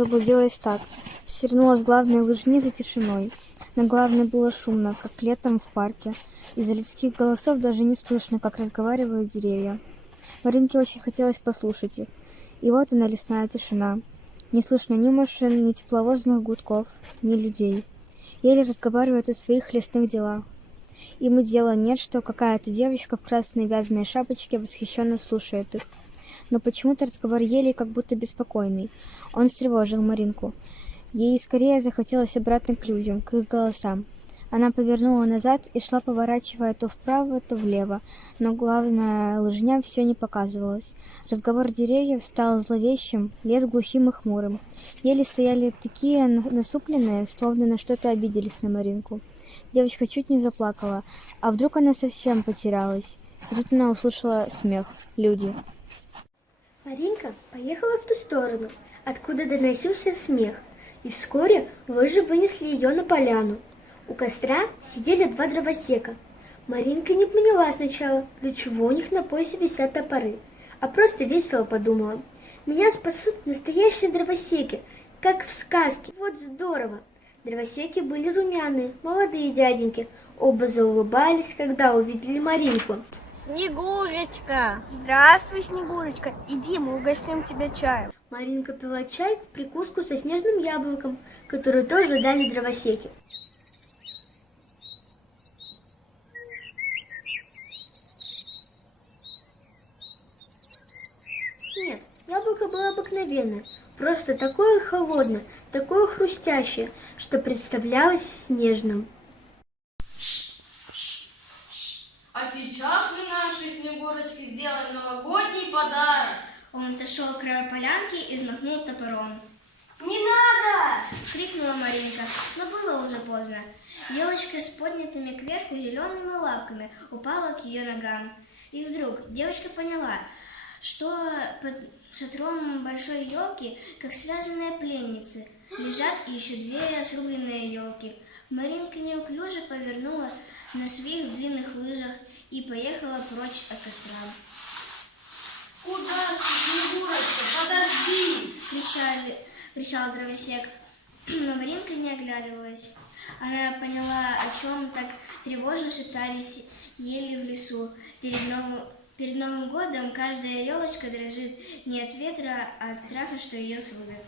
заблудилась так. Свернула с главной лыжни за тишиной. На главной было шумно, как летом в парке. Из-за людских голосов даже не слышно, как разговаривают деревья. Маринке очень хотелось послушать их. И вот она, лесная тишина. Не слышно ни машин, ни тепловозных гудков, ни людей. Еле разговаривают о своих лесных делах. Им и дела нет, что какая-то девочка в красной вязаной шапочке восхищенно слушает их. Но почему-то разговор Ели как будто беспокойный. Он встревожил Маринку. Ей скорее захотелось обратно к людям, к их голосам. Она повернула назад и шла, поворачивая то вправо, то влево, но главная лыжня все не показывалась. Разговор деревьев стал зловещим, лес глухим и хмурым. Ели стояли такие насупленные, словно на что-то обиделись на Маринку. Девочка чуть не заплакала, а вдруг она совсем потерялась. И тут она услышала смех. Люди. Маринка поехала в ту сторону, откуда доносился смех, и вскоре лыжи вынесли ее на поляну. У костра сидели два дровосека. Маринка не поняла сначала, для чего у них на поясе висят топоры, а просто весело подумала: меня спасут настоящие дровосеки, как в сказке. Вот здорово! Дровосеки были румяные, молодые дяденьки. Оба заулыбались, когда увидели Маринку. Снегурочка! Здравствуй, Снегурочка! Иди, мы угостим тебя чаем. Маринка пила чай в прикуску со снежным яблоком, которую тоже дали дровосеки. Нет, яблоко было обыкновенное, просто такое холодное, такое хрустящее, что представлялось снежным. А сейчас мы нашей Снегурочке сделаем новогодний подарок. Он отошел к краю полянки и взмахнул топором. Не надо! — крикнула Маринка, но было уже поздно. Елочка с поднятыми кверху зелеными лапками упала к ее ногам. И вдруг девочка поняла, что под шатром большой елки, как связанные пленницы, лежат еще две срубленные елки. Маринка неуклюже повернула на своих длинных лыжах и поехала прочь от костра. Куда ты, Снегурочка? Подожди! кричал дровосек, но Маринка не оглядывалась. Она поняла, о чем так тревожно шептались ели в лесу. Перед Новым годом каждая елочка дрожит не от ветра, а от страха, что ее срубят.